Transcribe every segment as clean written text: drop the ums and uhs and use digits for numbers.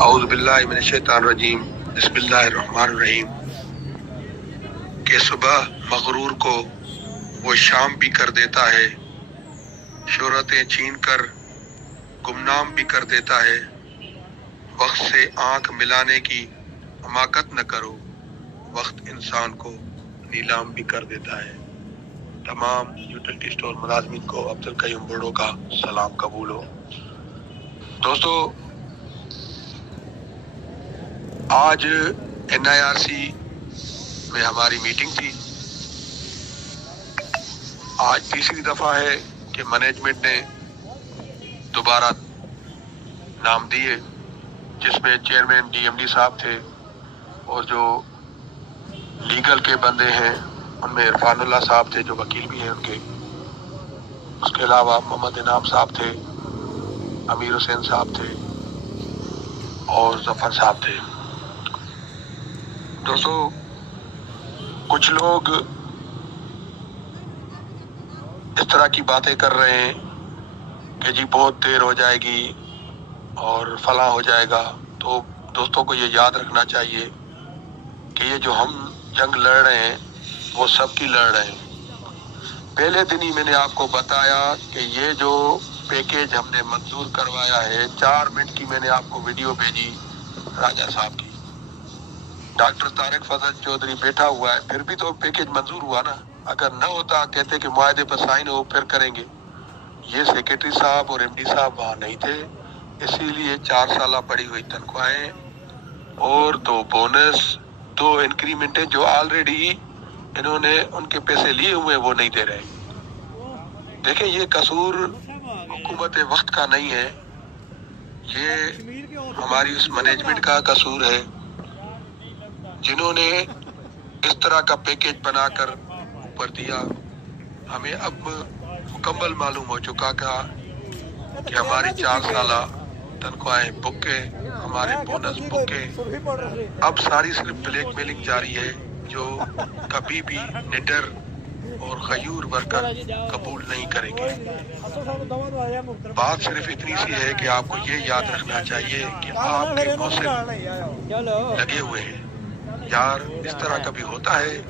اعوذ باللہ من الشیطان الرجیم بسم اللہ الرحمن الرحیم کہ صبح مغرور کو وہ شام بھی کر دیتا ہے، شہرتیں چھین کر گمنام بھی کر دیتا ہے۔ وقت سے آنکھ ملانے کی حماقت نہ کرو، وقت انسان کو نیلام بھی کر دیتا ہے۔ تمام یوٹیلٹی سٹور ملازمین کو عبدالقیوم بوڑو کا سلام قبول ہو۔ دوستو، آج NIRC میں ہماری میٹنگ تھی۔ آج تیسری دفعہ ہے کہ مینجمنٹ نے دوبارہ نام دیے، جس میں چیئرمین DMD صاحب تھے اور جو لیگل کے بندے ہیں ان میں عرفان اللہ صاحب تھے جو وکیل بھی ہیں ان کے، اس کے علاوہ محمد انعام صاحب تھے، امیر حسین صاحب تھے اور ظفر صاحب تھے۔ دوستو، کچھ لوگ اس طرح کی باتیں کر رہے ہیں کہ جی بہت دیر ہو جائے گی اور فلاں ہو جائے گا، تو دوستوں کو یہ یاد رکھنا چاہیے کہ یہ جو ہم جنگ لڑ رہے ہیں وہ سب کی لڑ رہے ہیں۔ پہلے دن ہی میں نے آپ کو بتایا کہ یہ جو پیکیج ہم نے منظور کروایا ہے، 4 منٹ کی میں نے آپ کو ویڈیو بھیجی راجہ صاحب کی، ڈاکٹر طارق فضل چودھری بیٹھا ہوا ہے، پھر بھی تو پیکیج منظور ہوا نا۔ اگر نہ ہوتا کہتے کہ معاہدے پر سائن ہو پھر کریں گے۔ یہ سیکریٹری صاحب اور MD صاحب وہاں نہیں تھے، اسی لیے 4 سالہ پڑی ہوئی تنخواہیں اور 2 بونس، 2 انکریمنٹیں جو آلریڈی انہوں نے ان کے پیسے لیے ہوئے وہ نہیں دے رہے۔ دیکھیں، یہ قصور حکومت وقت کا نہیں ہے، یہ ہماری اس مینجمنٹ کا قصور ہے جنہوں نے اس طرح کا پیکیج بنا کر اوپر دیا۔ ہمیں اب مکمل معلوم ہو چکا کہ ہماری 4 سالہ تنخواہیں بکے، ہمارے بونس بکے۔ اب ساری صرف بلیک میلنگ جاری ہے جو کبھی بھی نڈر اور غیور ورکر قبول نہیں کریں گے۔ بات صرف اتنی سی ہے کہ آپ کو یہ یاد رکھنا چاہیے کہ آپ کے موثر لگے ہوئے ہیں۔ یار، اس طرح کبھی ہوتا ہے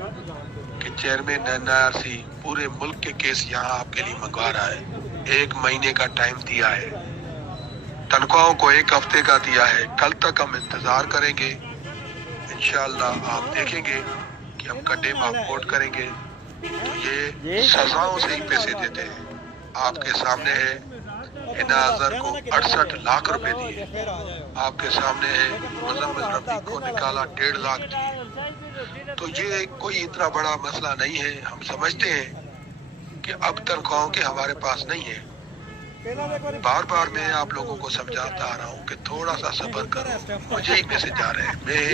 کہ چیئرمین NIRC پورے ملک کے کیس یہاں آپ کے لیے منگوا رہا ہے، 1 مہینے کا ٹائم دیا ہے، تنخواہوں کو 1 ہفتے کا دیا ہے۔ کل تک ہم انتظار کریں گے، انشاءاللہ آپ دیکھیں گے کہ ہم کا ڈیم آپ کوٹ کریں گے تو یہ سزاؤں سے ہی پیسے دیتے ہیں۔ آپ کے سامنے ہے، ہنا اظہر کو 68 لاکھ روپے دیے، آپ کے سامنے ہے مزمل رفیق کو نکالا 1.5 لاکھ دیے۔ تو یہ کوئی اتنا بڑا مسئلہ نہیں ہے، ہم سمجھتے ہیں کہ اب تنخواہوں کے ہمارے پاس نہیں ہے۔ بار بار میں آپ لوگوں کو سمجھاتا آ رہا ہوں کہ تھوڑا سا صبر کرو، مجھے ہی میسج آ رہے ہیں، میں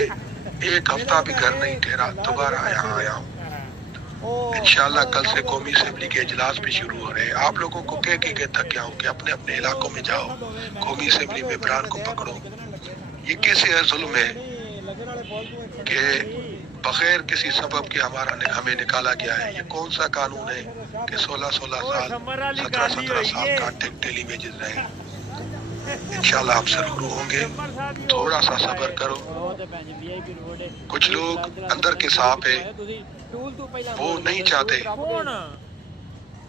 1 ہفتہ بھی گھر نہیں ٹھہرا، دوبارہ یہاں آیا ہوں۔ انشاءاللہ کل سے قومی اسمبلی کے اجلاس بھی شروع ہو رہے ہیں۔ آپ لوگوں کو کہہ کے تھک گیا ہوں کہ اپنے اپنے علاقوں میں جاؤ، قومی اسمبلی میں ممبران کو پکڑو۔ یہ کیسے ظلم ہے کہ بغیر کسی سبب کے ہمیں نکالا گیا ہے؟ یہ کون سا قانون ہے کہ 16 سال 17 سال کانٹیکٹ ٹیلی ویجز رہے؟ انشاءاللہ ہم ضرور ہوں گے، تھوڑا سا صبر کرو۔ کچھ لوگ اندر کے سانپ ہیں، وہ نہیں چاہتے،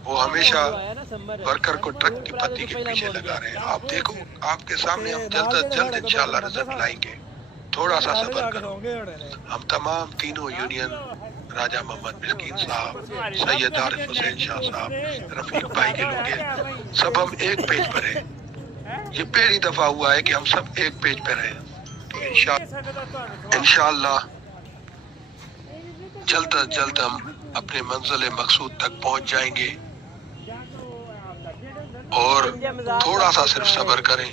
وہ ہمیشہ ورکر کو ٹرک کی پتی کے پیچھے لگا رہے ہیں۔ آپ دیکھو، آپ کے سامنے ہم جلد از جلد انشاءاللہ رزلٹ لائیں گے، تھوڑا سا صبر کرو۔ ہم تمام تینوں یونین، راجہ محمد مسکین صاحب، سید عارف حسین شاہ صاحب، رفیق بھائی کے لوگ ہیں، سب ہم ایک پیج پر ہیں۔ یہ پہلی دفعہ ہوا ہے کہ ہم سب ایک پیج پر ہیں، تو انشاءاللہ جلد از جلد ہم اپنے منزل مقصود تک پہنچ جائیں گے، اور تھوڑا سا صرف صبر کریں،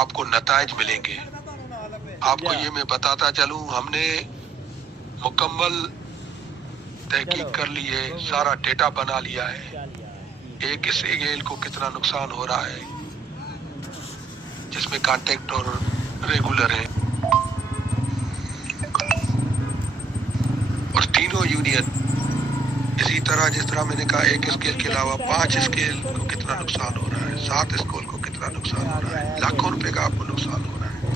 آپ کو نتائج ملیں گے۔ آپ کو یہ میں بتاتا چلوں، ہم نے مکمل تحقیق کر لی ہے، سارا ڈیٹا بنا لیا ہے، ایک اسکیل کو کتنا نقصان ہو رہا ہے جس میں کانٹیکٹ اور ریگولر ہے، اور تینوں یونین اسی طرح، جس طرح میں نے کہا، ایک اسکیل کے علاوہ 5 اسکیل کو کتنا نقصان ہو رہا ہے، 7 اسکول کو کتنا نقصان ہو رہا ہے، لاکھوں روپے کا آپ کو نقصان ہو رہا ہے۔